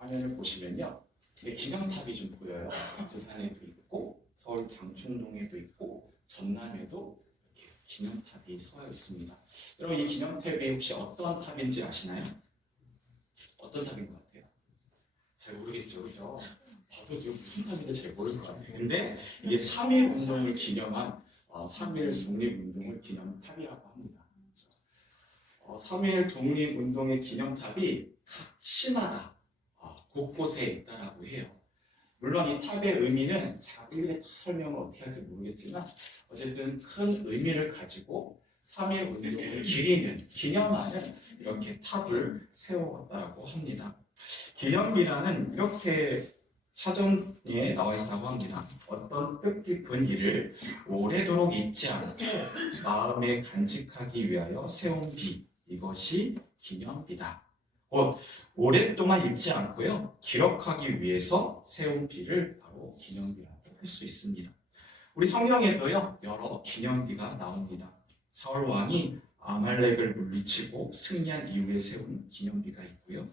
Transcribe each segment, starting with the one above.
화면을 보시면요, 기념탑이 좀 보여요. 부산에도 있고 서울 장충동에도 있고 전남에도 이렇게 기념탑이 서 있습니다. 여러분, 이 기념탑이 혹시 어떤 탑인지 아시나요? 어떤 탑인 것 같아요? 잘 모르겠죠, 그죠? 봐도 지금 무슨 탑인지 잘 모를 것 같아요. 근데 이게 3.1 운동을 기념한 3.1 독립운동을 기념탑이라고 합니다. 3.1 독립운동의 기념탑이 각 시마다 곳곳에 있다라고 해요. 물론 이 탑의 의미는 일일이 다 설명을 어떻게 할지 모르겠지만 어쨌든 큰 의미를 가지고 3.1 운동을 기념하는 이렇게 탑을 세웠다고 합니다. 기념비라는 이렇게 사전에 나와 있다고 합니다. 어떤 뜻깊은 일을 오래도록 잊지 않고 마음에 간직하기 위하여 세운 비, 이것이 기념비다. 오랫동안 잊지 않고요, 기록하기 위해서 세운 비를 바로 기념비라고 할 수 있습니다. 우리 성경에도요, 여러 기념비가 나옵니다. 사울 왕이 아말렉을 물리치고 승리한 이후에 세운 기념비가 있고요.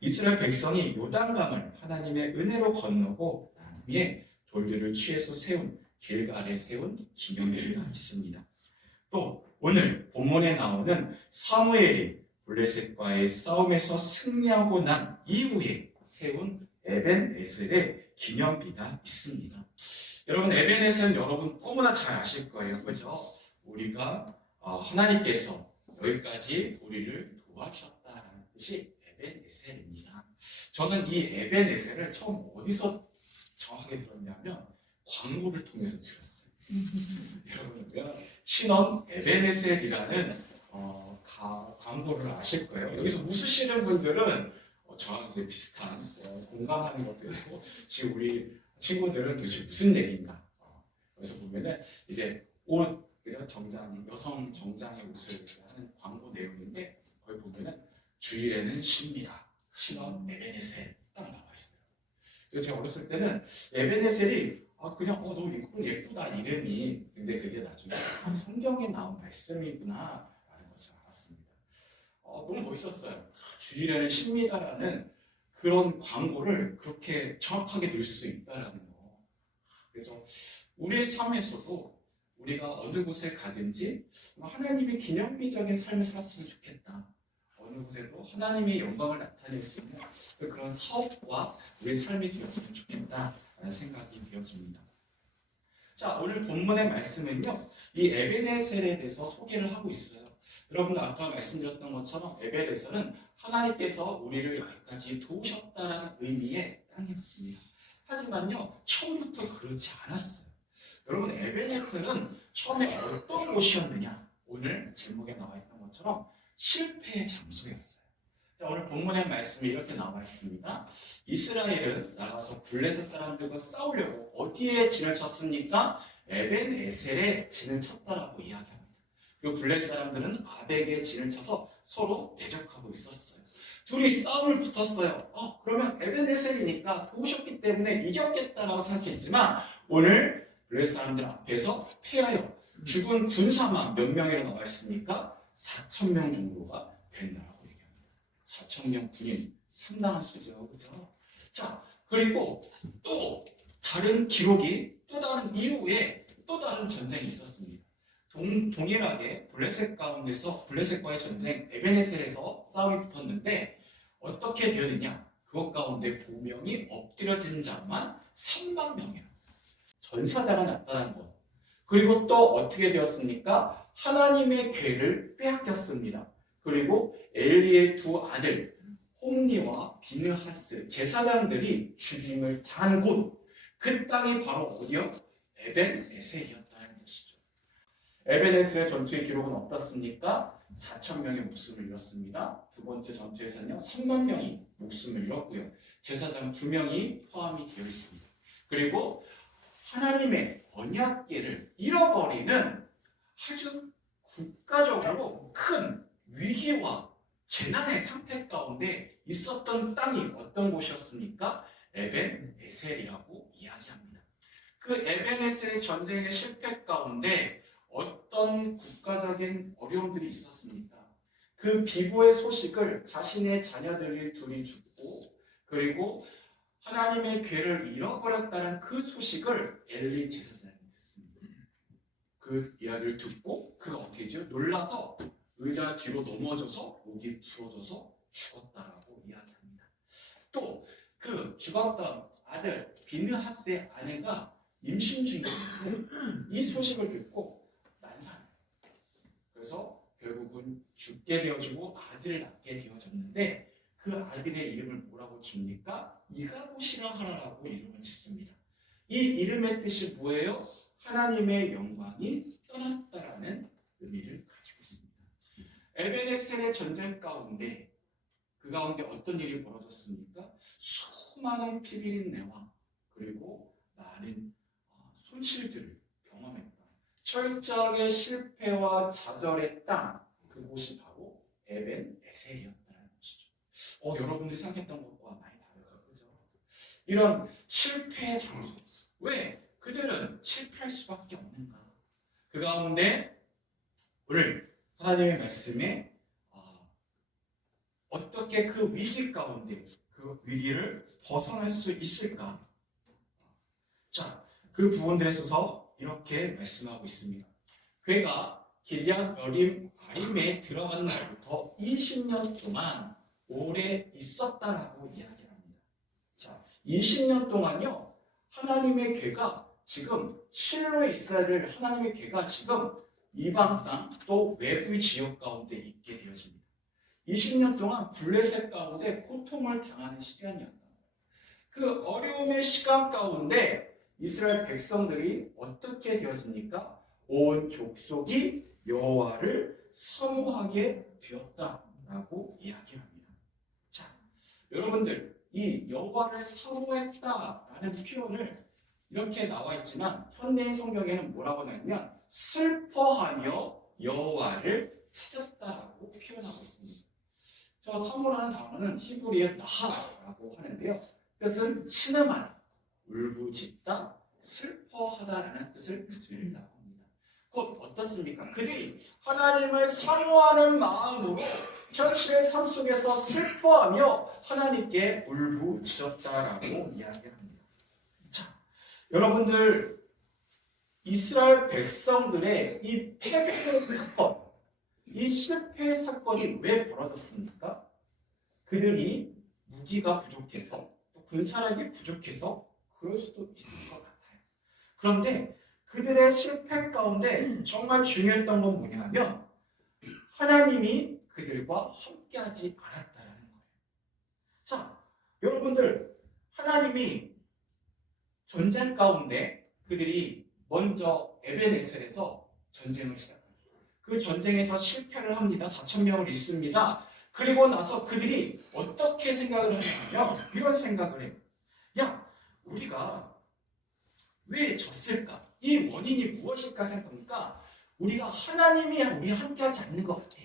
이스라엘 백성이 요단강을 하나님의 은혜로 건너고 난 후에 돌들을 취해서 세운 길갈에 세운 기념비가 있습니다. 또 오늘 본문에 나오는 사무엘이 블레셋과의 싸움에서 승리하고 난 이후에 세운 에벤에셀의 기념비가 있습니다. 여러분, 에벤에셀은 여러분 너무나 잘 아실 거예요, 그렇죠? 우리가 하나님께서 여기까지 우리를 도와주셨다라는 뜻이 에벤에셀입니다. 저는 이 에벤에셀을 처음 어디서 정확하게 들었냐면 광고를 통해서 들었어요. 여러분, 신원 에벤에셀이라는 광고를 아실 거예요. 여기서 웃으시는 분들은 저랑 이제 비슷한 공감하는 것도 있고, 지금 우리 친구들은 도대체 무슨 얘기인가. 그래서 보면은 이제 옷, 정장, 여성 정장의 옷을 하는 광고 내용인데, 거기 보면은 주일에는 쉽니다. 신원 에벤에셀 딱 나와 있어요. 그래서 제가 어렸을 때는 에벤에셀이 그냥 너무 예쁘다 이름이, 근데 그게 나중에 성경에 나온 말씀이구나 라는 것을 알았습니다. 너무 멋있었어요. 주일에는 쉽니다라는 그런 광고를 그렇게 정확하게 넣을 수 있다라는 거. 그래서 우리의 삶에서도 우리가 어느 곳에 가든지 하나님의 기념비적인 삶을 살았으면 좋겠다. 어느 곳에도 하나님의 영광을 나타낼 수 있는 그런 사업과 우리의 삶이 되었으면 좋겠다라는 생각이 되어집니다. 자, 오늘 본문의 말씀은요, 이 에벤에셀에 대해서 소개를 하고 있어요. 여러분, 아까 말씀드렸던 것처럼 에벤에셀은 하나님께서 우리를 여기까지 도우셨다라는 의미의 땅이었습니다. 하지만요, 처음부터 그렇지 않았어요. 여러분, 에벤에셀은 처음에 어떤 곳이었느냐? 오늘 제목에 나와 있는 것처럼 실패의 장소였어요. 자, 오늘 본문의 말씀이 이렇게 나와 있습니다. 이스라엘은 나가서 블레셋 사람들과 싸우려고 어디에 진을 쳤습니까? 에벤에셀에 진을 쳤다라고 이야기합니다. 그리고 블레셋 사람들은 아벡에 진을 쳐서 서로 대적하고 있었어요. 둘이 싸움을 붙었어요. 그러면 에벤에셀이니까 도우셨기 때문에 이겼겠다라고 생각했지만 오늘 블레셋 사람들 앞에서 패하여 죽은 군사만 몇 명이라 나와 있습니까? 4,000명 정도가 된다라고. 4,000명 군인, 상당한 수죠, 그죠? 자, 그리고 또 다른 기록이, 또 다른 이후에 또 다른 전쟁이 있었습니다. 동일하게 블레셋과의 전쟁, 에벤에셀에서 싸움이 붙었는데 어떻게 되었느냐? 그것 가운데 보명이 엎드려진 자만 3만 명이라. 전사자가 나타난 것. 그리고 또 어떻게 되었습니까? 하나님의 궤를 빼앗겼습니다. 그리고 엘리의 두 아들 홈리와 비느하스 제사장들이 죽임을 당한 곳, 그 땅이 바로 어디요? 에벤에셀이었다는 것이죠. 에벤에셀의 전투의 기록은 어떻습니까? 4,000명의 목숨을 잃었습니다. 두 번째 전투에서는요, 3만 명이 목숨을 잃었고요. 제사장 2명이 포함이 되어 있습니다. 그리고 하나님의 언약궤를 잃어버리는 아주 국가적으로 큰 위기와 재난의 상태 가운데 있었던 땅이 어떤 곳이었습니까? 에벤에셀이라고 이야기합니다. 그 에벤에셀의 전쟁의 실패 가운데 어떤 국가적인 어려움들이 있었습니까? 그 비보의 소식을 자신의 자녀들이 둘이 죽고 그리고 하나님의 괴를 잃어버렸다는 그 소식을 엘리 제사장이 듣습니다. 그 이야기를 듣고 그가 어떻게 했죠? 놀라서 의자 뒤로 넘어져서 목이 부러져서 죽었다라고 이야기합니다. 또 그 죽었던 아들 비느하스의 아내가 임신 중이었는데 이 소식을 듣고 난사해요. 그래서 결국은 죽게 되어지고 아들을 낳게 되어졌는데 그 아들의 이름을 뭐라고 줍니까? 이가봇이라 하라라고 이름을 짓습니다. 이 이름의 뜻이 뭐예요? 하나님의 영광이 떠났다라는 의미를 가지고 있습니다. 에베네셀의 전쟁 가운데 그 가운데 어떤 일이 벌어졌습니까? 수많은 피비린내와 그리고 많은 손실들을 경험했다. 철저하게 실패와 좌절의 땅, 그곳이 바로 에벤에셀이었다는 것이죠. 여러분들이 생각했던 것과 많이 다르죠, 그죠? 이런 실패의 장소, 왜 그들은 실패할 수밖에 없는가? 그 가운데 오늘 하나님의 말씀에 어떻게 그 위기 가운데 그 위기를 벗어날 수 있을까? 자, 그 부분들에 있어서 이렇게 말씀하고 있습니다. 그가 길앗 여림 아림에 들어간 날부터 20년 동안 오래 있었다라고 이야기합니다. 자, 20년 동안요, 하나님의 괴가 지금 실로에 있어야 될 하나님의 괴가 지금 이방 땅 또 외부의 지역 가운데 있게 되어집니다. 20년 동안 블레셋 가운데 고통을 당하는 시간이었다. 그 어려움의 시간 가운데 이스라엘 백성들이 어떻게 되었습니까? 온 족속이 여호와를 사모하게 되었다라고 이야기합니다. 자, 여러분들 이 여호와를 사모했다라는 표현을 이렇게 나와 있지만 현대인 성경에는 뭐라고 나오냐면 슬퍼하며 여호와를 찾았다라고 표현하고 있습니다. 저 사모라는 단어는 히브리의 나하라고 하는데요. 뜻은 신음하다, 울부짖다, 슬퍼하다라는 뜻을 가지고 있다고 합니다. 곧 어떻습니까? 그들이 하나님을 사모하는 마음으로 현실의 삶 속에서 슬퍼하며 하나님께 울부짖었다라고 이야기합니다. 자, 여러분들 이스라엘 백성들의 이 패배 사건, 이 실패 사건이 왜 벌어졌습니까? 그들이 무기가 부족해서 또 군사력이 부족해서 그럴 수도 있을 것 같아요. 그런데 그들의 실패 가운데 정말 중요했던 건 뭐냐면 하나님이 그들과 함께하지 않았다는 거예요. 자, 여러분들 하나님이 전쟁 가운데 그들이 먼저 에벤에셀에서 전쟁을 시작합니다. 그 전쟁에서 실패를 합니다. 4,000명을 잃습니다. 그리고 나서 그들이 어떻게 생각을 하냐면 이런 생각을 해요. 야, 우리가 왜 졌을까? 이 원인이 무엇일까 생각하니까 우리가 하나님이 우리 함께하지 않는 것 같아.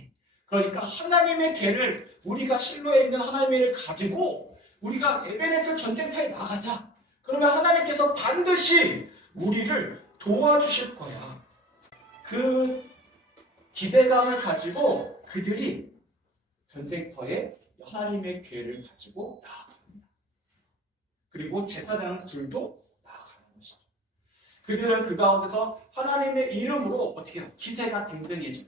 그러니까 하나님의 계를 우리가 실로에 있는 하나님의 계를 가지고 우리가 에벤에셀 전쟁터에 나가자. 그러면 하나님께서 반드시 우리를 도와주실 거야. 그 기대감을 가지고 그들이 전쟁터에 하나님의 계를 가지고 나아갑니다. 그리고 제사장들도 나아가는 것이죠. 그들은 그 가운데서 하나님의 이름으로 어떻게 해요? 기세가 등등해져.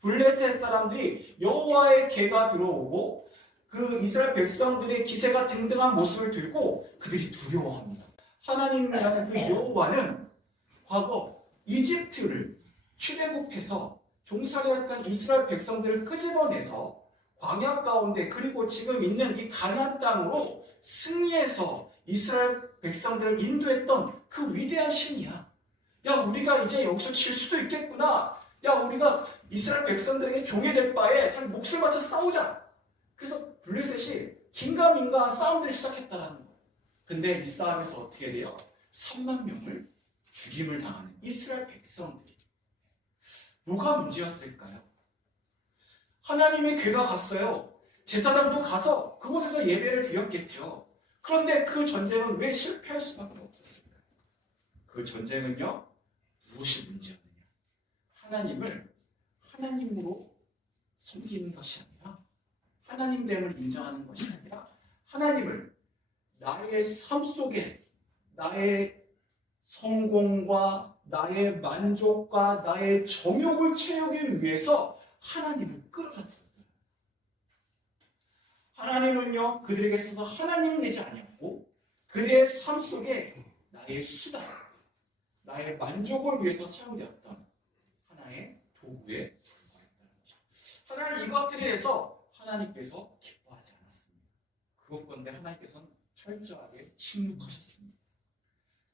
블레셋 사람들이 여호와의 계가 들어오고 그 이스라엘 백성들의 기세가 등등한 모습을 들고 그들이 두려워합니다. 하나님이라는 그 여호와는 과거 이집트를 출애굽해서 종살이했던 이스라엘 백성들을 끄집어내서 광야 가운데 그리고 지금 있는 이 가나안 땅으로 승리해서 이스라엘 백성들을 인도했던 그 위대한 신이야. 야, 우리가 이제 여기서 질 수도 있겠구나. 야, 우리가 이스라엘 백성들에게 종이 될 바에 자기 목숨을 바쳐 싸우자. 그래서 블레셋이 긴가민가한 싸움들을 시작했다라는 거예요. 근데 이 싸움에서 어떻게 돼요? 3만 명을 죽임을 당하는 이스라엘 백성들이. 뭐가 문제였을까요? 하나님의 괴가 갔어요. 제사장도 가서 그곳에서 예배를 드렸겠죠. 그런데 그 전쟁은 왜 실패할 수밖에 없었을까요? 그 전쟁은요, 무엇이 문제였느냐? 하나님을 하나님으로 섬기는 것이 아니라 하나님됨을 인정하는 것이 아니라 하나님을 나의 삶 속에 나의 성공과 나의 만족과 나의 정욕을 채우기 위해서 하나님을 끌어다 들었다. 하나님은요, 그들에게 있어서 하나님을 내지 아니었고 그들의 삶 속에 나의 수단, 나의 만족을 위해서 사용되었던 하나의 도구에 불과했다는 거죠. 하나님 이것들에 대해서 하나님께서 기뻐하지 않았습니다. 그것건데 하나님께서는 철저하게 침묵하셨습니다.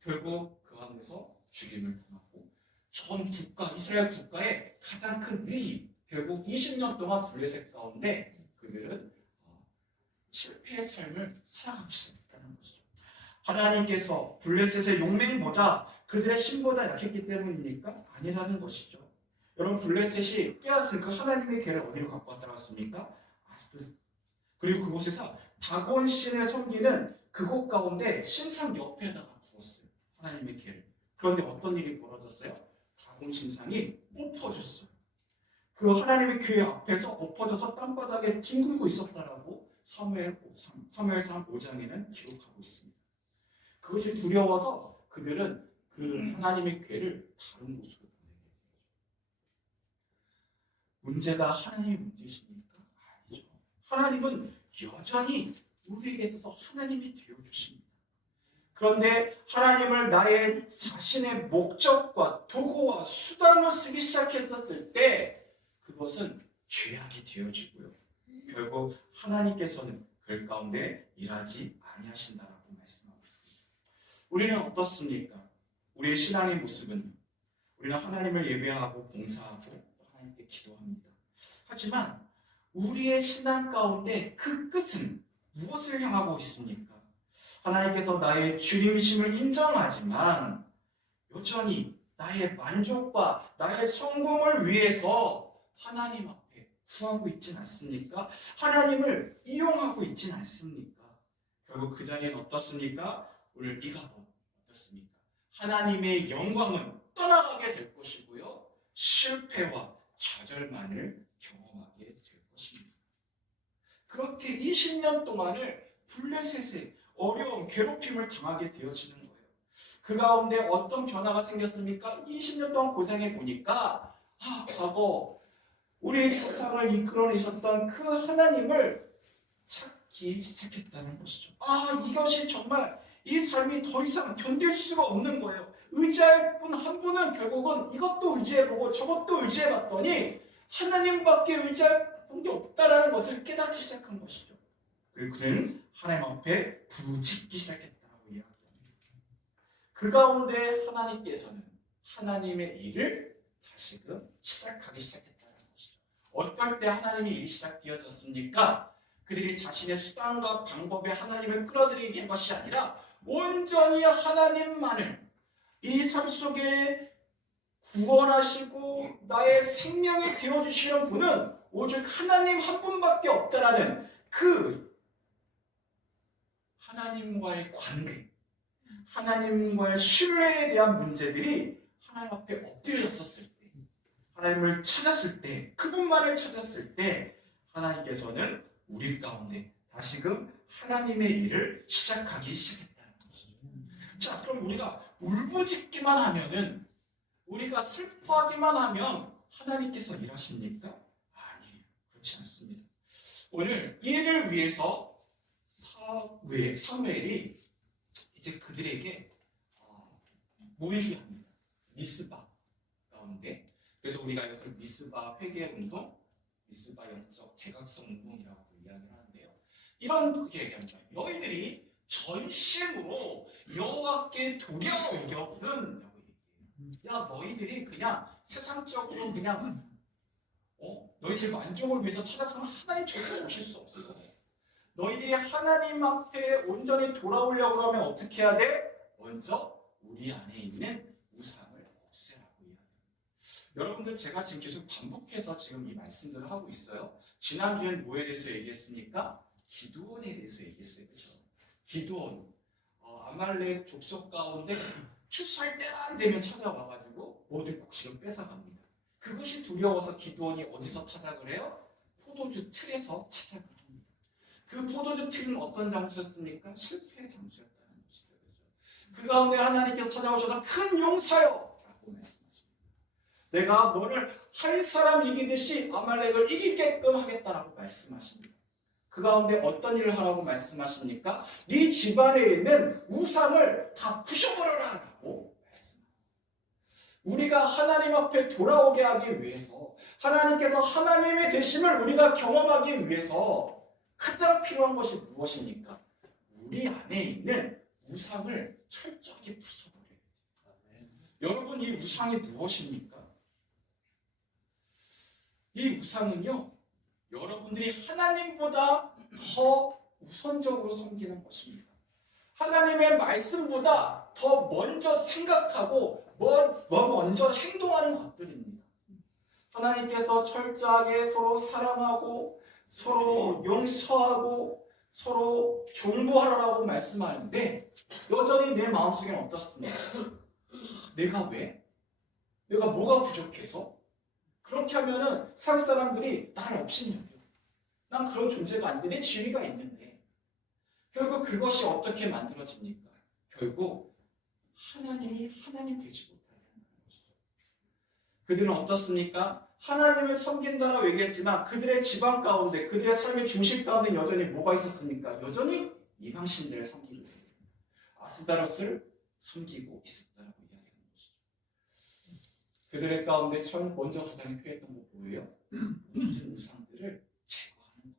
결국 그 안에서 죽임을 당하고 전 국가, 이스라엘 국가의 가장 큰 위기, 결국 20년 동안 블레셋 가운데 그들은 실패의 삶을 살아가기 시작했다는 것이죠. 하나님께서 블레셋의 용맹보다 그들의 신보다 약했기 때문입니까? 아니라는 것이죠. 여러분, 블레셋이 빼앗은 그 하나님의 궤를 어디로 갖고 왔다고 했습니까? 아스토스. 그리고 그곳에서 다곤 신을 섬기는 그곳 가운데 신상 옆에다가 두었어요. 하나님의 궤를. 그런데 어떤 일이 벌어졌어요? 다곤 신상이 엎어졌어요. 그 하나님의 궤 앞에서 엎어져서 땅바닥에 뒹굴고 있었다라고 사무엘상 5장에는 기록하고 있습니다. 그것이 두려워서 그들은 그 하나님의 궤를 다른 곳으로 보내게 되죠. 문제가 하나님의 문제십니까? 아니죠. 하나님은 여전히 우리에게 있어서 하나님이 되어주십니다. 그런데 하나님을 나의 자신의 목적과 도구와 수단으로 쓰기 시작했었을 때 그것은 죄악이 되어지고요. 결국 하나님께서는 그 가운데 일하지 아니하신다라고 말씀하고 있습니다. 우리는 어떻습니까? 우리의 신앙의 모습은 우리는 하나님을 예배하고 봉사하고 하나님께 기도합니다. 하지만 우리의 신앙 가운데 그 끝은 무엇을 향하고 있습니까? 하나님께서 나의 주님이심을 인정하지만 여전히 나의 만족과 나의 성공을 위해서 하나님 앞에 구하고 있진 않습니까? 하나님을 이용하고 있진 않습니까? 결국 그 자리엔 어떻습니까? 오늘 이가봇 어떻습니까? 하나님의 영광은 떠나가게 될 것이고요. 실패와 좌절만을 경험하게 될 것입니다. 그렇게 20년 동안을 블레셋의 어려움, 괴롭힘을 당하게 되어지는 거예요. 그 가운데 어떤 변화가 생겼습니까? 20년 동안 고생해 보니까 과거 우리의 조상을 이끌어내셨던 그 하나님을 찾기 시작했다는 것이죠. 이것이 정말 이 삶이 더 이상 견딜 수가 없는 거예요. 의지할 분 한 분은 결국은 이것도 의지해보고 저것도 의지해봤더니 하나님밖에 의지할 게 없다는 것을 깨닫기 시작한 것이죠. 그리고 그는 하나님 앞에 부르짖기 시작했다고 이야기합니다. 그 가운데 하나님께서는 하나님의 일을 다시금 시작하기 시작했다는 것이죠. 어떨 때 하나님의 일이 시작되었습니까? 그들이 자신의 수단과 방법에 하나님을 끌어들이는 것이 아니라 온전히 하나님만을 이 삶 속에 구원하시고 나의 생명이 되어주시는 분은 오직 하나님 한 분밖에 없다라는 그 하나님과의 관계, 하나님과의 신뢰에 대한 문제들이 하나님 앞에 엎드려졌을 때, 하나님을 찾았을 때, 그분만을 찾았을 때 하나님께서는 우리 가운데 다시금 하나님의 일을 시작하기 시작했다는 것이죠. 자, 그럼 우리가 울부짖기만 하면은, 우리가 슬퍼하기만 하면 하나님께서 일하십니까? 아니에요. 그렇지 않습니다. 오늘 이를 위해서 사무엘이 이제 그들에게 모이게 합니다. 미스바 가운데. 그래서 우리가 이것을 미스바 회개운동, 미스바 영적 대각성 운동이라고 이야기를 하는데요. 이런 그렇게 얘기합니다. 너희들이 전심으로 여호와께 돌아오려거든. 야, 너희들이 그냥 세상적으로 그냥 너희들 만족을 위해서 찾아서는 하나님 절대 오실 수 없어. 너희들이 하나님 앞에 온전히 돌아오려고 하면 어떻게 해야 돼? 먼저 우리 안에 있는 우상을 없애라고 이야기합니다. 여러분들, 제가 지금 계속 반복해서 지금 이 말씀들을 하고 있어요. 지난주엔 뭐에 대해서 얘기했습니까? 기드온에 대해서 얘기했어요. 그렇죠? 기드온, 아말렉 족속 가운데 추수할 때만 되면 찾아와가지고 모든 곡식을 뺏어갑니다. 그것이 두려워서 기드온이 어디서 타작을 해요? 포도주 틀에서 타작을 합니다. 그 포도주 틀은 어떤 장소였습니까? 실패의 장소였다는 것이죠. 그 가운데 하나님께서 찾아오셔서 큰 용사여 라고 말씀하십니다. 내가 너를 한 사람 이기듯이 아말렉을 이기게끔 하겠다라고 말씀하십니다. 그 가운데 어떤 일을 하라고 말씀하십니까? 네 집안에 있는 우상을 다 부셔버려라 라고 말씀합니다. 우리가 하나님 앞에 돌아오게 하기 위해서, 하나님께서 하나님의 되심을 우리가 경험하기 위해서 가장 필요한 것이 무엇입니까? 우리 안에 있는 우상을 철저하게 부숴버려야 돼요. 여러분, 이 우상이 무엇입니까? 이 우상은요, 여러분들이 하나님보다 더 우선적으로 섬기는 것입니다. 하나님의 말씀보다 더 먼저 생각하고 먼저 행동하는 것들입니다. 하나님께서 철저하게 서로 사랑하고 서로 용서하고 서로 존보하라고 말씀하는데 여전히 내 마음속에는 어떻습니까? 내가 왜? 내가 뭐가 부족해서? 그렇게 하면은 살 사람들이 나를 업신여겨. 난 그런 존재가 아닌데 내 지위가 있는데. 결국 그것이 어떻게 만들어집니까? 결국 하나님이 하나님 되지 못하는 것이죠. 그들은 어떻습니까? 하나님을 섬긴다라고 얘기했지만 그들의 집안 가운데, 그들의 삶의 중심 가운데 여전히 뭐가 있었습니까? 여전히 이방신들을 섬기고 있었습니다. 아스다롯을 섬기고 있었다라고 이야기하는 것이죠. 그들의 가운데 먼저 가장 필요했던 건 뭐예요? 모든 우상들을 제거하는 거예요.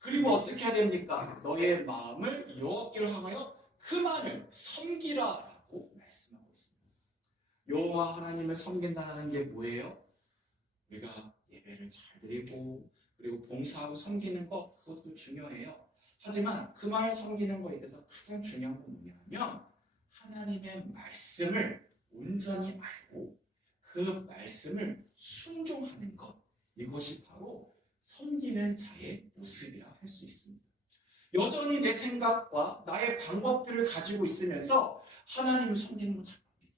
그리고 어떻게 해야 됩니까? 너의 마음을 여호와께로 향하여 그만을 섬기라라고 말씀하고 있습니다. 여호와 하나님을 섬긴다는 게 뭐예요? 우리가 예배를 잘 드리고 그리고 봉사하고 섬기는 것, 그것도 중요해요. 하지만 그만을 섬기는 것에 대해서 가장 중요한 건 뭐냐면 하나님의 말씀을 온전히 알고 그 말씀을 순종하는 것, 이것이 바로 섬기는 자의 모습이라 할 수 있습니다. 여전히 내 생각과 나의 방법들을 가지고 있으면서 하나님을 섬기는 건 착각이에요.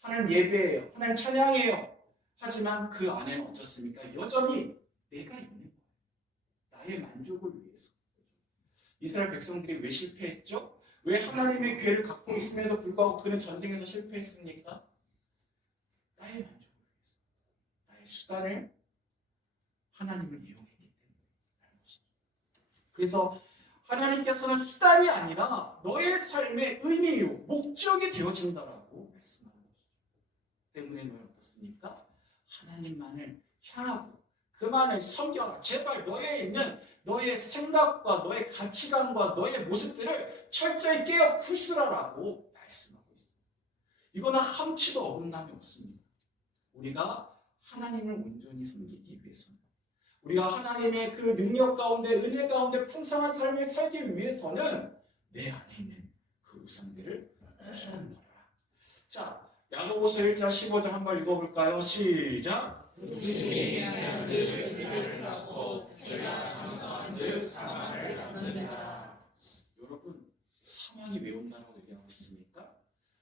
하나님 예배해요. 하나님 찬양해요. 하지만 그 안에는 어떻습니까? 여전히 내가 있는 거예요. 나의 만족을 위해서. 이스라엘 백성들이 왜 실패했죠? 왜 하나님의 기회를 갖고 있음에도 불구하고 그는 전쟁에서 실패했습니까? 나의 만족을 위해서. 나의 수단을 하나님을 이용했기 때문에. 그래서 하나님께서는 수단이 아니라 너의 삶의 의미요, 목적이 되어진다라고 말씀하는 것이죠. 때문에 너는 어떻습니까? 하나님만을 향하고 그만을 섬겨라. 제발 너에 있는 너의 생각과 너의 가치관과 너의 모습들을 철저히 깨어 부수라라고 말씀하고 있습니다. 이거는 한치도 어긋남이 없습니다. 우리가 하나님을 온전히 섬기기 위해서는, 우리가 하나님의 그 능력 가운데, 은혜 가운데 풍성한 삶을 살기 위해서는 내 안에 있는 그 우상들을 버려라. 자, 야고보서 1장 15절 한번 읽어볼까요? 시작! 여러분, 사망이 왜 온다고 얘기하고 있습니까?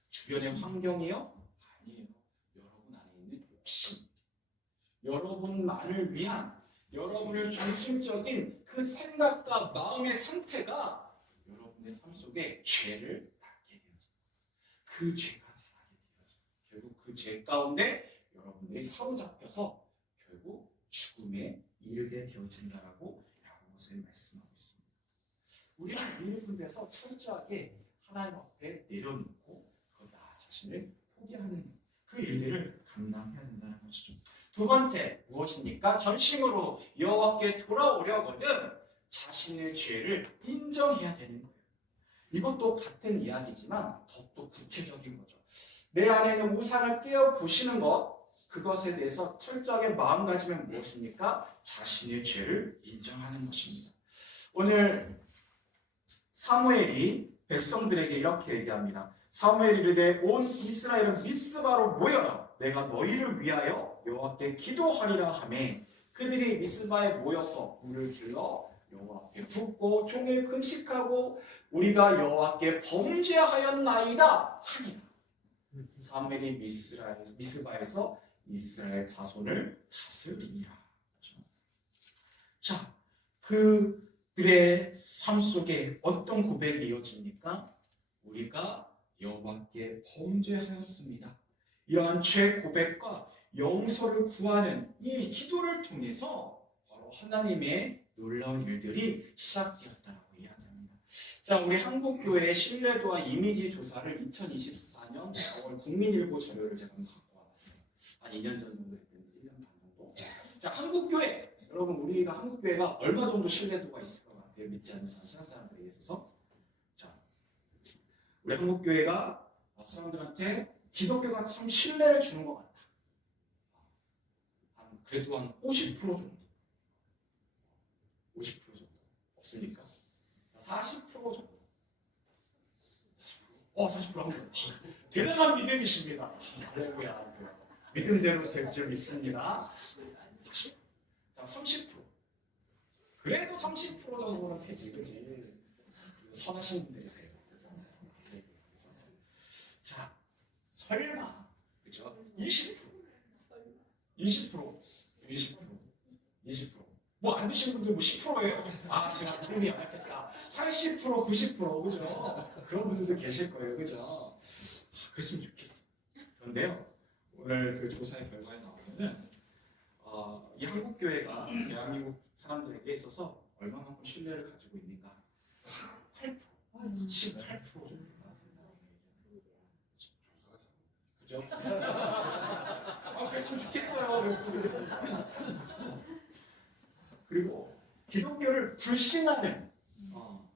주변의 환경이요? 아니에요. 여러분 안에 있는 욕심, 여러분만을 위한, 여러분을 중심적인 그 생각과 마음의 상태가 여러분의 삶 속에 죄를 낳게 되어져. 그 죄가 자라게 되어져. 결국 그 죄 가운데 여러분들이 사로잡혀서 결국 죽음에 이르게 되어진다라고 야고보서에 말씀하고 있습니다. 우리는 이 부분에서 철저하게 하나님 앞에 내려놓고 나 자신을 포기하는 그 일들을 감당해야 된다는 것이죠. 두 번째, 무엇입니까? 전심으로 여호와께 돌아오려거든 자신의 죄를 인정해야 되는 거예요. 이것도 같은 이야기지만 더욱더 구체적인 거죠. 내 안에 있는 우상을 깨어 부시는 것, 그것에 대해서 철저하게 마음가짐은 무엇입니까? 자신의 죄를 인정하는 것입니다. 오늘 사무엘이 백성들에게 이렇게 얘기합니다. 사무엘이 이르되 온 이스라엘은 미스바로 모여라. 내가 너희를 위하여 여호와께 기도하리라 하매 그들이 미스바에 모여서 불을 질러 여호와 앞에 붓고 종일 금식하고 우리가 여호와께 범죄하였나이다 하니라. 사무엘이 미스바에서 이스라엘 자손을 다스리니라. 자, 그 그의 삶 속에 어떤 고백이 이어집니까? 우리가 여호와께 범죄하였습니다. 이러한 죄 고백과 용서를 구하는 이 기도를 통해서 바로 하나님의 놀라운 일들이 시작되었다라고 이야기합니다. 자, 우리 한국교회의 신뢰도와 이미지 조사를 2024년 4월 국민일보 자료를 제가 한번 갖고 와봤어요. 한 2년 전 정도 됐는데 1년 반 정도. 자, 한국교회 여러분, 우리가 한국교회가 얼마 정도 신뢰도가 있을 것 같아요? 믿지 않는 사람, 신앙 사람들에 있어서. 자, 우리 한국교회가 사람들한테 기독교가 참 신뢰를 주는 것 같다. 그래도 한 50% 정도. 50% 정도. 없으니까. 40% 정도. 40% 한 번. 대단한 믿음이십니다. 할렐루야. 믿음대로 될 줄 믿습니다. 40%. 자, 30%. 그래도 30% 정도는 되지, 그지? 선하신 분들이세요. 자, 설마, 그죠? 20%. 20%. 뭐 안 드신 분들 뭐 10%예요? 아, 제가 믿음이 약했다. 80%, 90%, 그죠? 그런 분들도 계실 거예요, 그죠? 그랬으면 좋겠어. 그런데요, 오늘 그 조사의 결과에 나오면은 이 한국 교회가 대한민국 사람들에게 있어서 얼마만큼 신뢰를 가지고 있는가? 18%, 18% 정도가 그죠? 그랬으면 좋겠어요. 그리고 기독교를 불신하는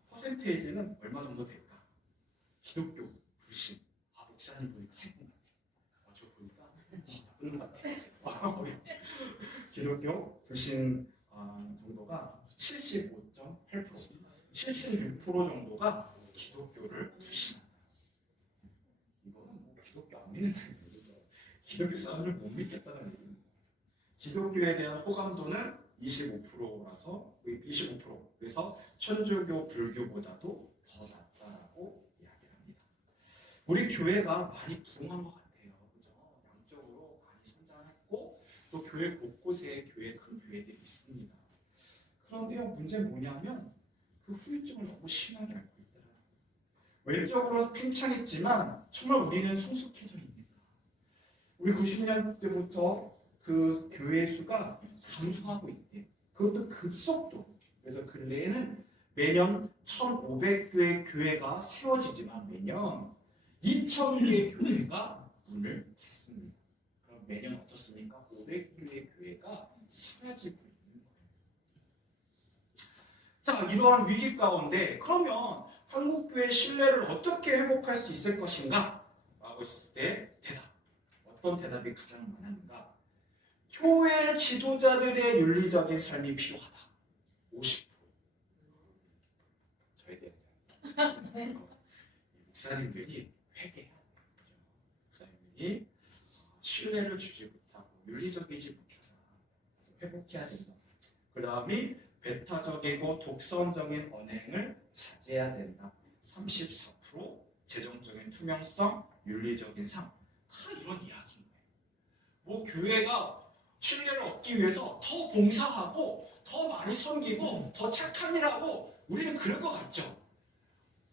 퍼센테이지는 얼마 정도 될까? 기독교 불신. 목사님 보니까 살것 같아. 저 보니까 나쁜 것 같아. 기독교 불신 정도가 75.8%, 76% 정도가 기독교를 불신한다. 이거는 뭐 기독교 안 믿는다는 얘기죠. 기독교 사람을 못 믿겠다는 얘기입니다. 기독교에 대한 호감도는 25%라서 25%. 그래서 천주교, 불교보다도 더 낮다라고 이야기를 합니다. 우리 교회가 많이 부흥한 것 같아요. 그죠? 양적으로 많이 성장했고 또 교회 곳곳에 큰 교회들이 있습니다. 그런데요, 문제는 뭐냐면 그 후유증을 너무 심하게 앓고 있더라고요. 외적으로 팽창했지만 정말 우리는 성숙해져 있는가? 우리 90년대부터 그 교회 수가 감소하고 있대요. 그것도 급속도로. 그래서 근래에는 매년 1,500개의 교회가 세워지지만 매년 2,000개의 교회가 문을 닫습니다. 그럼 매년 어떻습니까? 500개의 교회가 사라지고 있는 거예요. 자, 이러한 위기 가운데 그러면 한국교회의 신뢰를 어떻게 회복할 수 있을 것인가? 라고 했을 때 대답. 어떤 대답이 가장 많았는가? 교회 지도자들의 윤리적인 삶이 필요하다. 50%. 저에게 목사님들이 회개해야 돼요. 목사님들이 신뢰를 주지 못하고 윤리적이지 못해서 회복해야 된다. 그 다음이 배타적이고 독선적인 언행을 자제해야 된다. 34%. 재정적인 투명성, 윤리적인 삶. 다 이런 이야기인 거예요. 뭐 교회가 신뢰를 얻기 위해서 더 봉사하고 더 많이 섬기고 더 착한 일하고 우리는 그럴 것 같죠?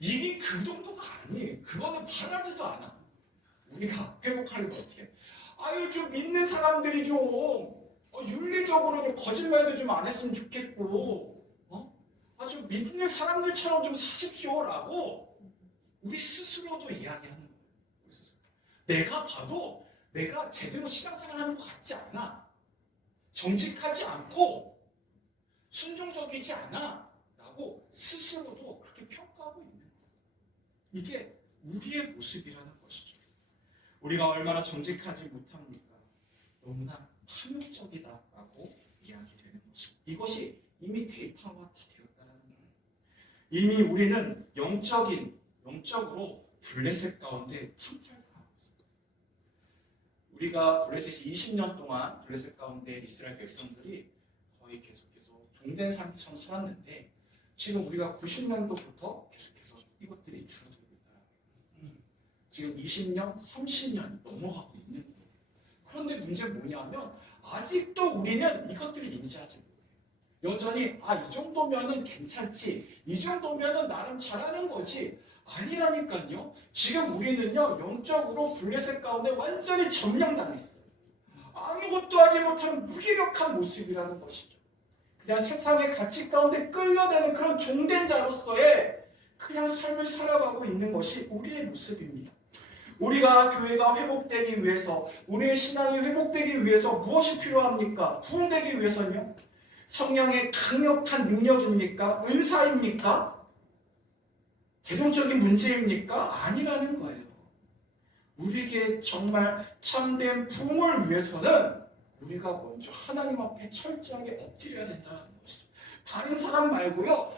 이미 그 정도가 아니에요. 그거는 바라지도 않아. 우리가 회복하려면 어떻게 해? 아유, 좀 믿는 사람들이 좀 윤리적으로 좀 거짓말도 좀 안 했으면 좋겠고 좀 믿는 사람들처럼 좀 사십시오라고 우리 스스로도 이야기하는 거예요. 내가 봐도 내가 제대로 신앙생활 하는 것 같지 않아. 정직하지 않고 순종적이지 않아 라고 스스로도 그렇게 평가하고 있는 거예요. 이게 우리의 모습이라는 것이죠. 우리가 얼마나 정직하지 못합니까? 너무나 탐욕적이다라고 이야기되는 것입니다. 이것이 이미 데이터화 되었다는 거예요. 이미 우리는 영적으로 블레셋 가운데 참패를 당하고 있습니다. 우리가 블레셋이 20년 동안 블레셋 가운데 이스라엘 백성들이 거의 계속해서 종된 삶처럼 살았는데 지금 우리가 90년도부터 계속해서 이것들이 줄어들고 있다. 지금 20년, 30년이 넘어가고 있는 거예요. 그런데 문제는 뭐냐면 아직도 우리는 이것들을 인지하지 못해요. 여전히 이 정도면은 괜찮지, 이 정도면은 나름 잘하는 거지, 아니라니까요. 지금 우리는요, 영적으로 블레셋 가운데 완전히 점령당했어요. 아무것도 하지 못하는 무기력한 모습이라는 것이죠. 그냥 세상의 가치 가운데 끌려내는 그런 종된 자로서의 그냥 삶을 살아가고 있는 것이 우리의 모습입니다. 우리가 교회가 회복되기 위해서, 우리의 신앙이 회복되기 위해서 무엇이 필요합니까? 부흥되기 위해서는요, 성령의 강력한 능력입니까? 은사입니까? 재정적인 문제입니까? 아니라는 거예요. 우리에게 정말 참된 부흥을 위해서는 우리가 먼저 하나님 앞에 철저하게 엎드려야 된다는 것이죠. 다른 사람 말고요,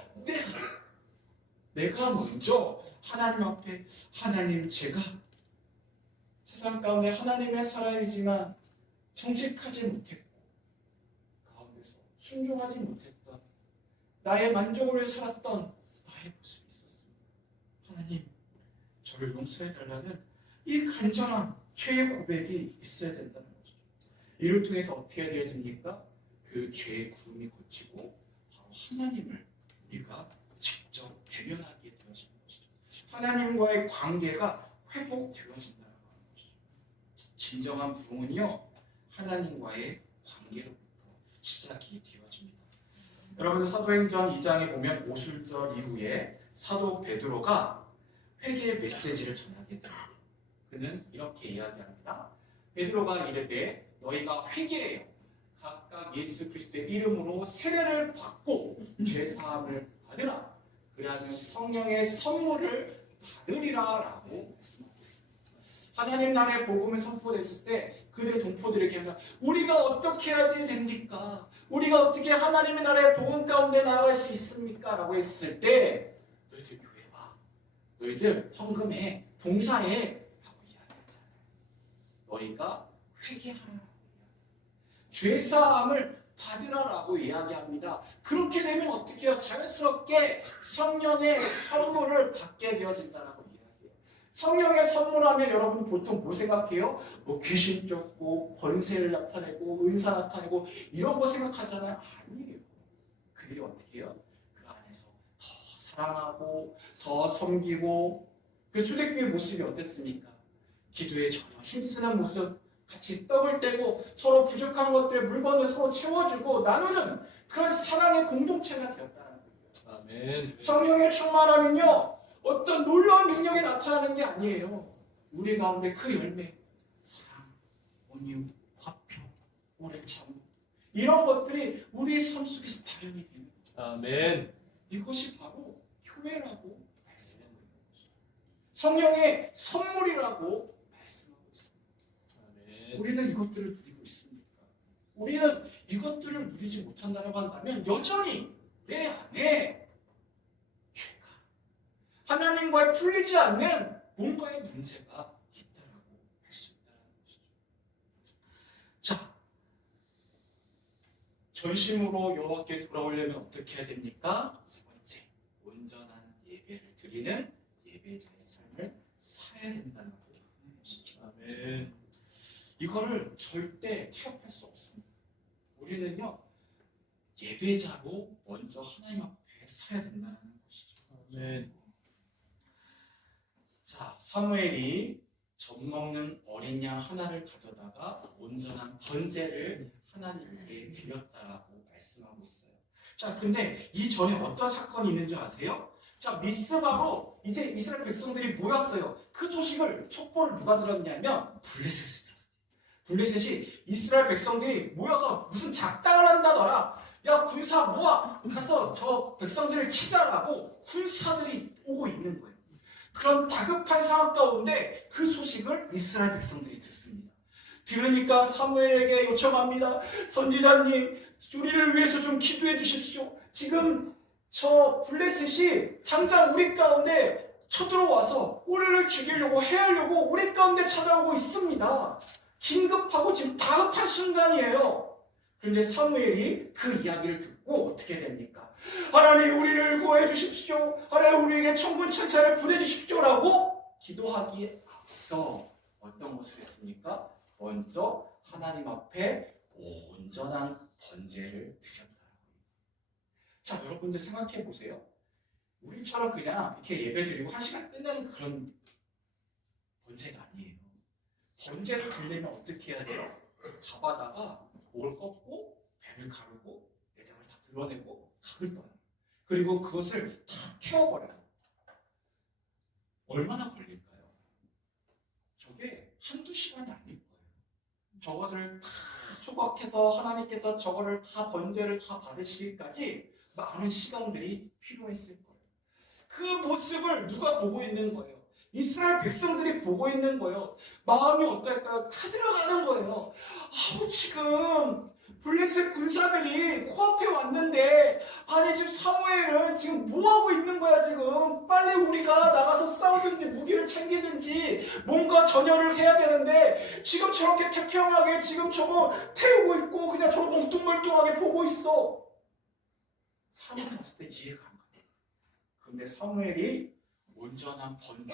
내가 먼저 하나님 앞에, 하나님, 제가 세상 가운데 하나님의 사람이지만 정직하지 못했고 가운데서 순종하지 못했던, 나의 만족을 위해 살았던 나의 모습이 있었습니다. 하나님, 저를 용서해달라는 이 간절한 죄의 고백이 있어야 된다는 거죠. 이를 통해서 어떻게 되어집니까? 그 죄의 구름이 걷히고 바로 하나님을 우리가 직접 대면하게 되어지는 것이죠. 하나님과의 관계가 회복되어진다는 것이죠. 진정한 부흥은요, 하나님과의 관계로부터 시작이 되어집니다. 여러분들 사도행전 2장에 보면 오순절 이후에 사도 베드로가 회개의 메시지를 전하게 됩니다. 그는 이렇게 이야기합니다. 베드로가 이르되 너희가 회개해요. 각각 예수 그리스도의 이름으로 세례를 받고 죄사함을 받으라. 그러면 성령의 선물을 받으리라 라고 말씀하고 있습니다. 하나님 나라의 복음을 선포했을 때 그들의 동포들에게 우리가 어떻게 해야지 됩니까? 우리가 어떻게 하나님의 나라의 복음 가운데 나아갈 수 있습니까? 라고 했을 때 너희들 교회 와, 너희들 헌금해, 봉사해 라고 이야기하잖아요. 너희가 회개하라, 죄사함을 받으라라고 이야기합니다. 그렇게 되면 어떻게 해요? 자연스럽게 성령의 선물을 받게 되어진다라고 이야기해요. 성령의 선물하면 여러분 보통 뭐 생각해요? 뭐 귀신 쫓고 권세를 나타내고 은사 나타내고 이런 거 생각하잖아요. 아니에요. 그들이 어떻게 해요? 그 안에서 더 사랑하고 더 섬기고. 그 초대교회 모습이 어땠습니까? 기도에 전혀 힘쓰는 모습, 같이 떡을 떼고 서로 부족한 것들의 물건을 서로 채워주고 나누는 그런 사랑의 공동체가 되었다는 거예요. 아멘. 성령의 충만함은요, 어떤 놀라운 능력이 나타나는 게 아니에요. 우리 가운데 그 열매, 사랑, 온유, 화평, 오래 참, 이런 것들이 우리 삶 속에서 발현이 되는 거죠. 아멘. 이것이 바로 교회라고 말씀하고 있는 것이죠. 성령의 선물이라고 우리는 이것들을 누리고 있습니까? 우리는 이것들을 누리지 못한다고 한다면 여전히 내 안에 죄가, 하나님과의 풀리지 않는 뭔가의 문제가 있다라고 할 수 있다는 것이죠. 자, 전심으로 여호와께 돌아오려면 어떻게 해야 됩니까? 세 번째, 온전한 예배를 드리는 예배자의 삶을 살아야 된다는 것이죠. 아멘. 이거를 절대 타협할 수 없습니다. 우리는요, 예배자로 먼저 하나님 앞에 서야 된다는 것이죠. 아멘. 자, 사무엘이 젖먹는 어린 양 하나를 가져다가 온전한 번제를 하나님께 드렸다라고 말씀하고 있어요. 자, 근데 이 전에 어떤 사건이 있는 줄 아세요? 자, 미스바로 이제 이스라엘 백성들이 모였어요. 그 소식을, 촉보를 누가 들었냐면 블레셋이. 블레셋이 이스라엘 백성들이 모여서 무슨 작당을 한다더라. 야, 군사 모아, 가서 저 백성들을 치자라고 군사들이 오고 있는 거예요. 그런 다급한 상황 가운데 그 소식을 이스라엘 백성들이 듣습니다. 들으니까 사무엘에게 요청합니다. 선지자님, 우리를 위해서 좀 기도해 주십시오. 지금 저 블레셋이 당장 우리 가운데 쳐들어와서 우리를 죽이려고, 해하려고 우리 가운데 찾아오고 있습니다. 긴급하고 지금 다급한 순간이에요. 그런데 사무엘이 그 이야기를 듣고 어떻게 됩니까? 하나님, 우리를 구해 주십시오. 하나님, 우리에게 천군 천사를 보내주십시오 라고 기도하기에 앞서 어떤 것을 했습니까? 먼저 하나님 앞에 온전한 번제를 드렸다. 자, 여러분들 생각해 보세요. 우리처럼 그냥 이렇게 예배 드리고 한 시간 끝나는 그런 번제가 아니에요. 번제를 드리려면 어떻게 해야 돼요? 잡아다가 목을 꺾고 배를 가르고 내장을 다 드러내고 각을 떠요. 그리고 그것을 다 태워버려요. 얼마나 걸릴까요? 저게 한두 시간이 아닐 거예요. 저것을 다 소각해서 하나님께서 저거를 다 번제를 다 받으시기까지 많은 시간들이 필요했을 거예요. 그 모습을 누가 보고 있는 거예요? 이스라엘 백성들이 보고 있는 거예요. 마음이 어떨까요? 타들어가는 거예요. 지금 블레셋 군사들이 코앞에 왔는데 아니 지금 사무엘은 지금 뭐하고 있는 거야 지금. 빨리 우리가 나가서 싸우든지 무기를 챙기든지 뭔가 전열을 해야 되는데 지금 저렇게 태평하게 지금 저거 태우고 있고 그냥 저거 멍뚱멍뚱하게 보고 있어. 사무엘 봤을 때 이해가 안 가요. 그런데 사무엘이 온전한 번제.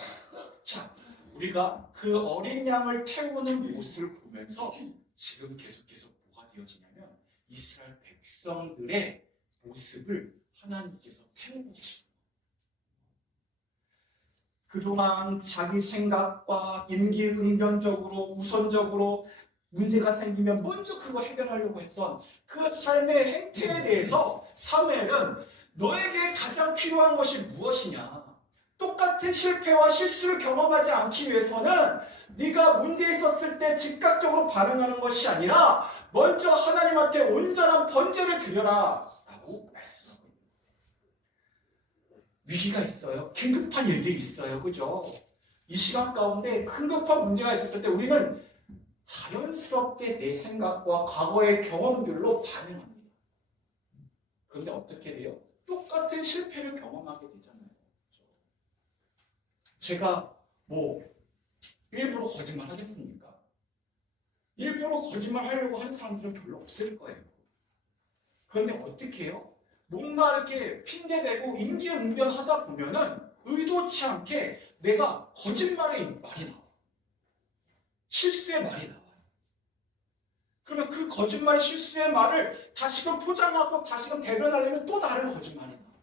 자, 우리가 그 어린 양을 태우는 모습을 보면서 지금 계속해서 뭐가 되어지냐면 이스라엘 백성들의 모습을 하나님께서 태우고 계십니다. 그동안 자기 생각과 임기응변적으로 우선적으로 문제가 생기면 먼저 그거 해결하려고 했던 그 삶의 행태에 대해서 사무엘은 너에게 가장 필요한 것이 무엇이냐? 똑같은 실패와 실수를 경험하지 않기 위해서는 네가 문제 있었을 때 즉각적으로 반응하는 것이 아니라 먼저 하나님한테 온전한 번제를 드려라 라고 말씀하고 있는 거예요. 위기가 있어요. 긴급한 일들이 있어요. 그죠? 이 시간 가운데 긴급한 문제가 있었을 때 우리는 자연스럽게 내 생각과 과거의 경험들로 반응합니다. 그런데 어떻게 돼요? 똑같은 실패를 경험하게 되잖아요. 제가 일부러 거짓말 하겠습니까? 일부러 거짓말 하려고 하는 사람들은 별로 없을 거예요. 그런데 어떻게 해요? 뭔가 이렇게 핑계대고 임기응변하다 보면은 의도치 않게 내가 거짓말의 말이 나와. 실수의 말이 나와요. 그러면 그 거짓말 실수의 말을 다시금 포장하고 다시금 대변하려면 또 다른 거짓말이 나와요.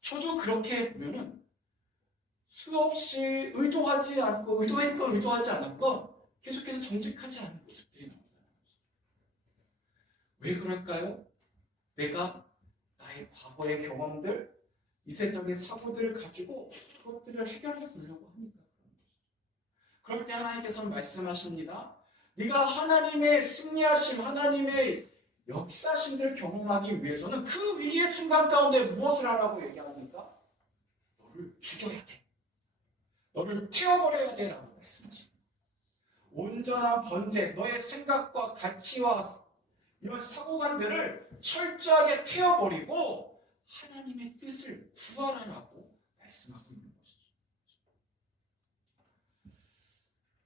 저도 그렇게 보면은 수없이 의도하지 않고 의도했고 의도하지 않았고 계속해서 정직하지 않은 모습들이 나옵니다. 왜 그럴까요? 내가 나의 과거의 경험들, 이세적인 사고들을 가지고 그것들을 해결해 보려고 하니까. 그럴 때 하나님께서는 말씀하십니다. 네가 하나님의 승리하심, 하나님의 역사심들을 경험하기 위해서는 그 위기의 순간 가운데 무엇을 하라고 얘기합니까? 너를 죽여야 돼. 너를 태워버려야 되라고 말씀하십니다. 온전한 번제, 너의 생각과 가치와 이런 사고관들을 철저하게 태워버리고 하나님의 뜻을 구하라라고 말씀하고 있는 것이죠.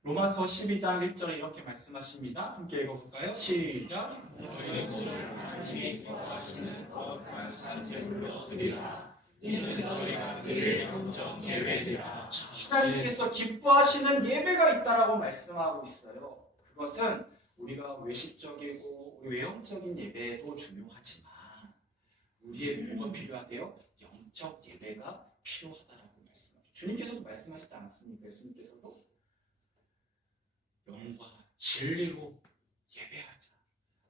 로마서 12장 1절에 이렇게 말씀하십니다. 함께 읽어볼까요? 시작! 너희의 몸을 하나님이 기뻐하시는 거룩한 산제물로 드리라. 이는 너희가 드릴 영적 예배니라. 하나님께서 기뻐하시는 예배가 있다라고 말씀하고 있어요. 그것은 우리가 외식적이고 외형적인 예배도 중요하지만 우리의 뭐가 필요하대요? 영적 예배가 필요하다라고 말씀하죠. 주님께서도 말씀하시지 않았습니까? 예수님께서도 영과 진리로 예배하자.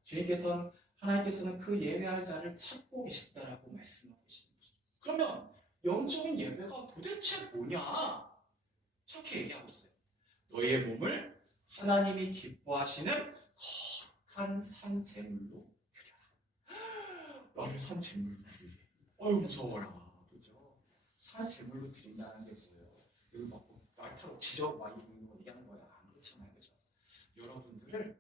주님께서는 하나님께서는 그 예배할 자를 찾고 계시다라고 말씀하고 계십니다. 그러면 영적인 예배가 도대체 뭐냐? 저렇게 얘기하고 있어요. 너의 몸을 하나님이 기뻐하시는 거룩한 산 제물로 드려라. 너를 산 제물로 드리래. 무서워라. 그죠? 산 제물로 드린다는 게 뭐예요? 여기 막 말타로 지져 막 얘기하는 거야. 안 그렇잖아요. 그죠? 여러분들을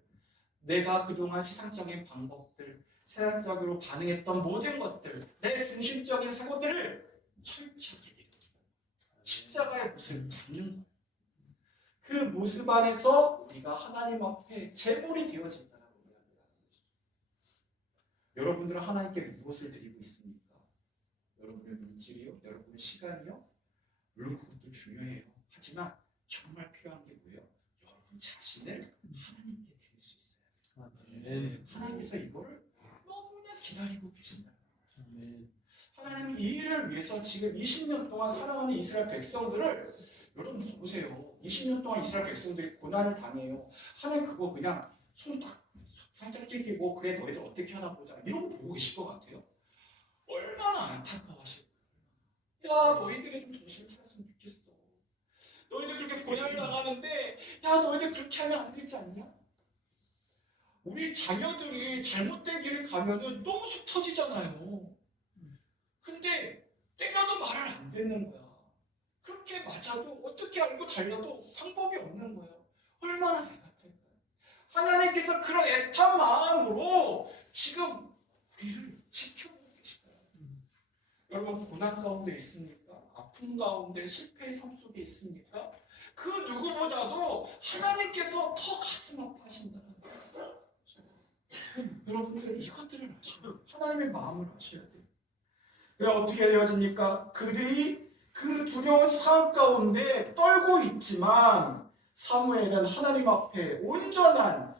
내가 그동안 세상적인 방법들, 세상적으로 반응했던 모든 것들, 내 중심적인 사고들을 철저하게 내려주고 십자가의 모습을 받는 거예요. 그 모습 안에서 우리가 하나님 앞에 제물이 되어진다는 겁니다. 여러분들은 하나님께 무엇을 드리고 있습니까? 여러분의 물질이요? 여러분의 시간이요? 물론 그것도 중요해요. 하지만 정말 필요한 게 뭐예요? 여러분 자신을 하나님께 드릴 수 있어요. 하나님께서 이거를 너무나 기다리고 계신다. 아멘. 하나님이 이 일을 위해서 지금 20년 동안 사랑하는 이스라엘 백성들을, 여러분 보세요. 20년 동안 이스라엘 백성들이 고난을 당해요. 하나님 그거 그냥 손 딱 살짝 끼고 그래 너희들 어떻게 하나 보자 이러고 보고 계실 것 같아요. 얼마나 안타까워하실까. 야 너희들이 좀 정신 차렸으면 좋겠어. 너희들 그렇게 고난을 당하는데 야 너희들 그렇게 하면 안 되지 않냐? 우리 자녀들이 잘못된 길을 가면은 너무 속 터지잖아요. 근데 때가도 말을 안 듣는 거야. 그렇게 맞아도 어떻게 알고 달려도 방법이 없는 거예요. 얼마나 애 같을까요? 하나님께서 그런 애탄 마음으로 지금 우리를 지켜보고 계시다. 여러분 고난 가운데 있습니까? 아픔 가운데 실패의 삶 속에 있습니까? 그 누구보다도 하나님께서 더 가슴 아파하신다는 거예요. 여러분들 이것들을 아셔요. 하나님의 마음을 아셔야 돼요. 그래 어떻게 되어집니까? 그들이 그 두려운 상황 가운데 떨고 있지만 사무엘은 하나님 앞에 온전한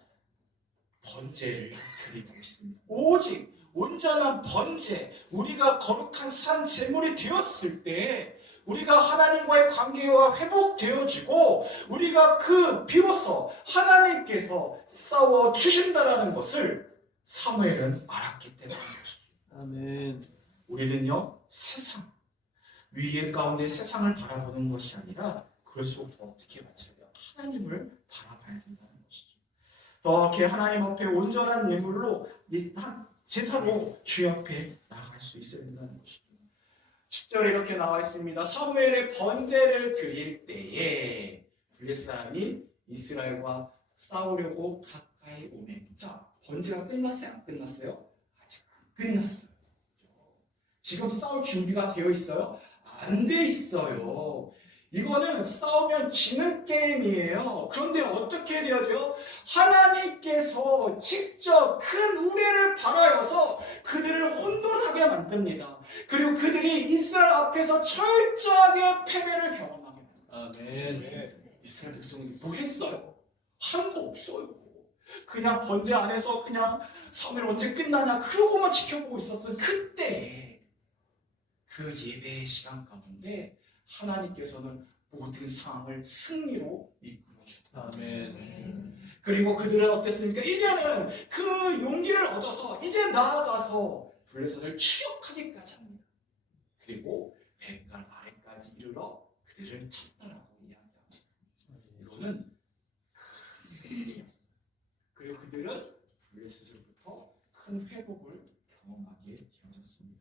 번제를 드리고 있습니다. 오직 온전한 번제, 우리가 거룩한 산 제물이 되었을 때 우리가 하나님과의 관계가 회복되어지고 우리가 비로소 하나님께서 싸워 주신다라는 것을 사무엘은 알았기 때문인 것이죠. 아멘. 우리는요 세상 위기 가운데 세상을 바라보는 것이 아니라 그럴수록 더 어떻게 맞춰야 돼요? 하나님을 바라봐야 된다는 것이죠. 이렇게 하나님 앞에 온전한 예물로 제사로 주 옆에 나아갈 수 있어야 된다는 것이죠. 10절에 이렇게 나와 있습니다. 사무엘의 번제를 드릴 때에 블레 사람이 이스라엘과 싸우려고 가까이 오매. 자, 번제가 끝났어요? 안 끝났어요? 아직 안 끝났어요. 지금 싸울 준비가 되어 있어요? 안 돼 있어요. 이거는 싸우면 지는 게임이에요. 그런데 어떻게 되어져요? 하나님께서 직접 큰 우레를 발하여서 그들을 혼돈하게 만듭니다. 그리고 그들이 이스라엘 앞에서 철저하게 패배를 경험하게 됩니다. 아멘. 이스라엘 백성이 뭐 했어요? 한 거 없어요. 그냥 번제 안에서 그냥 사무엘 언제 끝나나 그러고만 지켜보고 있었어요. 그때 그 예배의 시간 가운데 하나님께서는 모든 상황을 승리로 이끌어 주셨다. 아멘. 그리고 그들은 어땠습니까? 이제는 그 용기를 얻어서 이제 나아가서 블레셋을 추격하기까지 합니다. 그리고 백갈 아래까지 이르러 그들을 쳤다라고 이야기합니다. 이거는 승리였어요. 그리고 그들은 블레셋으로부터 큰 회복을 경험하게 되어졌습니다.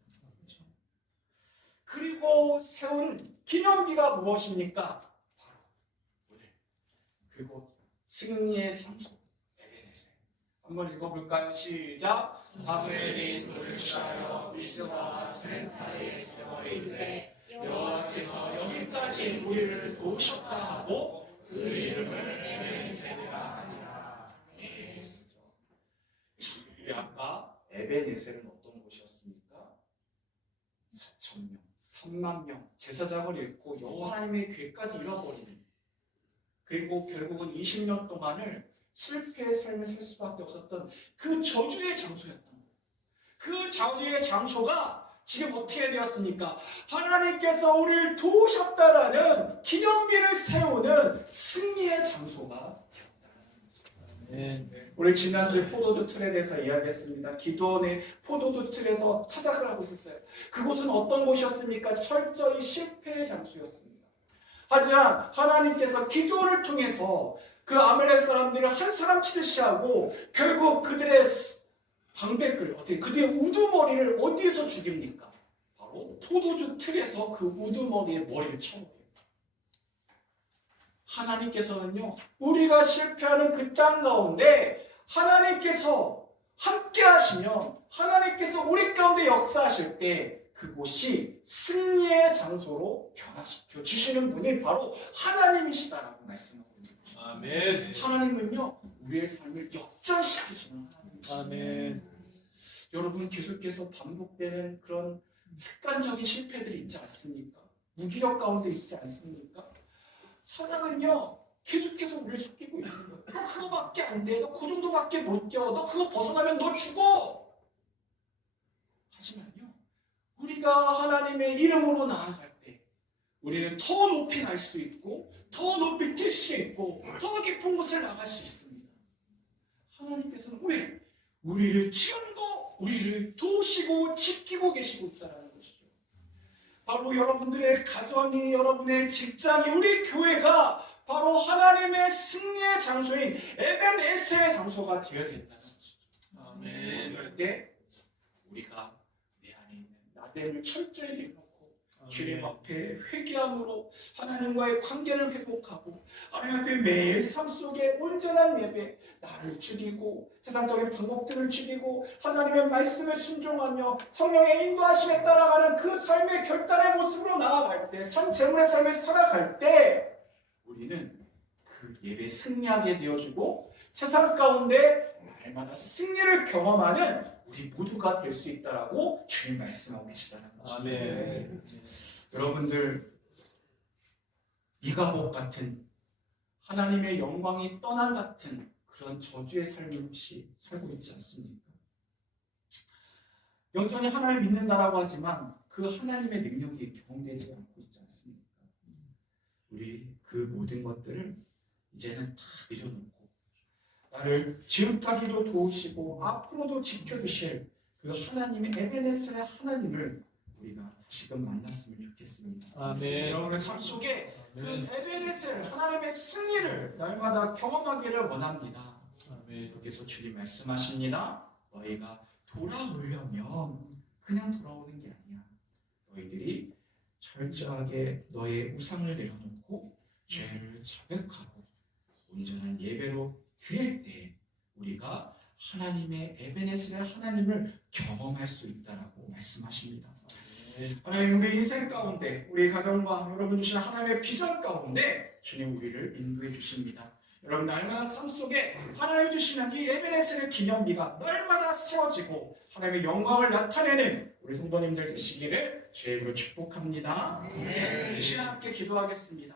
그리고 세운 기념비가 무엇입니까? 바로 오늘 그곳 승리의 장소 에베네셀. 한번 읽어볼까요? 시작. 사무엘이 돌을 취하여 미스와 센 사이에 세워 이르되 여호와께서 여기까지 우리를 도우셨다 하고 그 이름을 에베네셀이라 하니라. 우리 아까 에베네셀은 어떤 곳이었습니까? 4,000명 3만 명 제사장을 잃고 여호와 하나님의 궤까지 잃어버리는, 그리고 결국은 20년 동안을 실패의 삶을 살 수밖에 없었던 그 저주의 장소였던 거예요. 그 저주의 장소가 지금 어떻게 되었습니까? 하나님께서 우리를 도우셨다라는 기념비를 세우는 승리의 장소가 되었다. 아멘. 우리 지난주에 포도주 틀에 대해서 이야기했습니다. 기도원의 포도주 틀에서 타작을 하고 있었어요. 그곳은 어떤 곳이었습니까? 철저히 실패의 장소였습니다. 하지만 하나님께서 기도를 통해서 그 아말렉 사람들을 한 사람 치듯이 하고 결국 그들의 방백을, 그들의 우두머리를 어디에서 죽입니까? 바로 포도주 틀에서 그 우두머리에 머리를 쳐버려요. 하나님께서는요, 우리가 실패하는 그 땅 가운데 하나님께서 함께 하시면, 하나님께서 우리 가운데 역사하실 때 그곳이 승리의 장소로 변화시켜 주시는 분이 바로 하나님이시다라고 말씀하고 있는 거죠. 아멘. 하나님은요, 우리의 삶을 역전시키시는 하나님이십니다. 아멘. 여러분, 계속해서 반복되는 그런 습관적인 실패들이 있지 않습니까? 무기력 가운데 있지 않습니까? 사장은요, 계속해서 우리를 속이고 있는 거예요. 너 그거밖에 안 돼. 너 그 정도밖에 못 뛰어. 너 그거 벗어나면 너 죽어. 우리가 하나님의 이름으로 나아갈 때 우리는 더 높이 날 수 있고 더 높이 뛸 수 있고 더 깊은 곳을 나갈 수 있습니다. 하나님께서는 왜? 우리를 지금도 우리를 도우시고 지키고 계시고 있다는 것이죠. 바로 여러분들의 가정이, 여러분의 직장이, 우리 교회가 바로 하나님의 승리의 장소인 에벤에셀의 장소가 되어야 된다는 것이죠. 아멘. 그럴 때 우리가 내 안에 있는 나대를 철저히 내놓고 주님 앞에 회개함으로 하나님과의 관계를 회복하고 하나님 앞에 매일 삶 속에 온전한 예배, 나를 죽이고 세상적인 방법들을 죽이고 하나님의 말씀에 순종하며 성령의 인도하심에 따라가는 그 삶의 결단의 모습으로 나아갈 때, 산 제물의 삶을 살아갈 때 우리는 그 예배에 승리하게 되어지고 세상 가운데 날마다 승리를 경험하는 우리 모두가 될 수 있다라고 주님 말씀하고 계시다는 것이죠. 아멘. 여러분들 이가복 같은 하나님의 영광이 떠난 같은 그런 저주의 삶을 혹시 살고 있지 않습니까? 여전히 하나님 믿는다라고 하지만 그 하나님의 능력이 경험되지 않고 있지 않습니까? 우리 그 모든 것들을 이제는 다 내려놓고 나를 지금까지도 도우시고 앞으로도 지켜주실 그 하나님의 에베네셀의 하나님을 우리가 지금 만났으면 좋겠습니다. 아멘. 여러분의 삶 속에 그 아멘. 에베네셀 하나님의 승리를 날마다 경험하기를 원합니다. 아멘. 여기서 주님 말씀하십니다. 너희가 돌아오려면 그냥 돌아오는 게 아니야. 너희들이 철저하게 너의 우상을 내려놓고 죄를 자백하고 온전한 예배로 드릴 때 우리가 하나님의 에베네셀의 하나님을 경험할 수 있다라고 말씀하십니다. 하나님 우리 인생 가운데 우리 가정과 여러분 주신 하나님의 비전 가운데 주님 우리를 인도해 주십니다. 여러분 날마다 삶 속에 하나님 주시는 이 에베네셀의 기념비가 날마다 세워지고 하나님의 영광을 나타내는 우리 성도님들 되시기를 주의 이름으로 축복합니다. 이 시간 함께 기도하겠습니다.